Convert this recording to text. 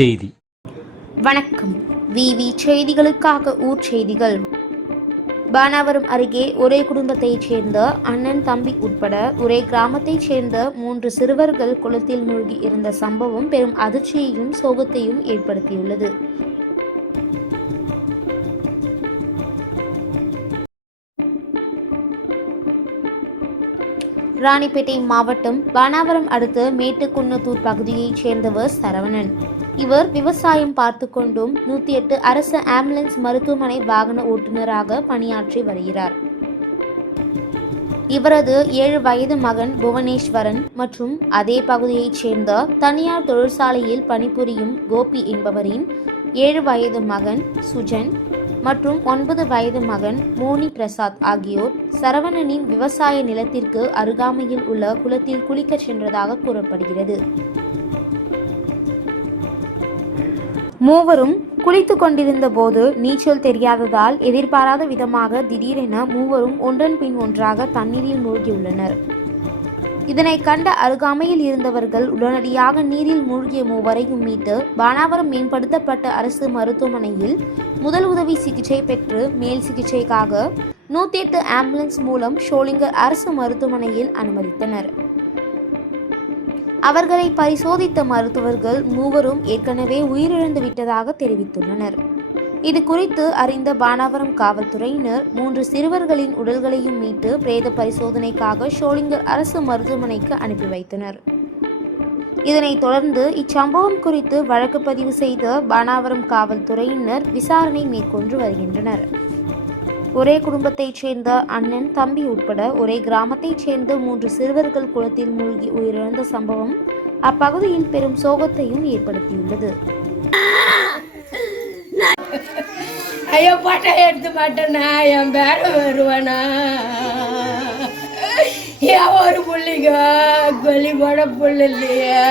செய்தி. வணக்கம். விவி செய்திகளுக்காக ஊர் செய்திகள். பானாவரம் அருகே ஒரே குடும்பத்தைச் சேர்ந்த அண்ணன், தம்பி உட்பட ஒரே கிராமத்தைச் சேர்ந்த 3 சிறுவர்கள் குளத்தில் மூழ்கி இருந்த சம்பவம் பெரும் அதிர்ச்சியையும் சோகத்தையும் ஏற்படுத்தியுள்ளது. ராணிப்பேட்டை மாவட்டம் பானாவரம் அடுத்த மேட்டுக்குன்னத்தூர் பகுதியைச் சேர்ந்தவர் சரவணன். இவர் விவசாயம் பார்த்து கொண்டும் 108 அரசு ஆம்புலன்ஸ் மருத்துவமனை வாகன ஓட்டுநராக பணியாற்றி வருகிறார். இவரது 7 வயது மகன் புவனேஸ்வரன் மற்றும் அதே பகுதியைச் சேர்ந்த தனியார் தொழிற்சாலையில் பணிபுரியும் கோபி என்பவரின் 7 வயது மகன் சுஜன் மற்றும் 9 வயது மகன் மோனி பிரசாத் ஆகியோர் சரவணனின் விவசாய நிலத்திற்கு அருகாமையில் உள்ள குளத்தில் குளிக்கச் சென்றதாக கூறப்படுகிறது. மூவரும் குளித்துக் கொண்டிருந்த போது நீச்சல் தெரியாததால் எதிர்பாராத விதமாக திடீரென மூவரும் ஒன்றன் பின் ஒன்றாக தண்ணீரில் மூழ்கியுள்ளனர். இதனை கண்ட அருகாமையில் இருந்தவர்கள் உடனடியாக நீரில் மூழ்கிய மூவரையும் மீட்டு பானாவரம் மேம்படுத்தப்பட்ட அரசு மருத்துவமனையில் முதல் உதவி சிகிச்சை பெற்று மேல் சிகிச்சைக்காக 108 ஆம்புலன்ஸ் மூலம் ஷோலிங்கர் அரசு மருத்துவமனையில் அனுமதித்தனர். அவர்களை பரிசோதித்த மருத்துவர்கள் மூவரும் ஏற்கனவே உயிரிழந்து விட்டதாக தெரிவித்துள்ளனர். இது குறித்து அறிந்த பானாவரம் காவல்துறையினர் 3 சிறுவர்களின் உடல்களையும் மீட்டு பிரேத பரிசோதனைக்காக ஷோலிங்கர் அரசு மருத்துவமனைக்கு அனுப்பி வைத்தனர். இதனைத் தொடர்ந்து இச்சம்பவம் குறித்து வழக்கு பதிவு செய்த பானாவரம் காவல்துறையினர் விசாரணை மேற்கொண்டு வருகின்றனர். ஒரே குடும்பத்தைச் சேர்ந்த அண்ணன், தம்பி உட்பட ஒரே கிராமத்தைச் சேர்ந்த 3 சிறுவர்கள் குளத்தில் மூழ்கி உயிரிழந்த சம்பவம் அப்பகுதியில் பெரும் சோகத்தையும் ஏற்படுத்தியுள்ளது. ஐயோ பட்டை எடுத்து மாட்டேன்னா என் பேர வருவானா? ஏன் ஒரு புள்ளிங்க கொல்லி போட புள்ள இல்லையா?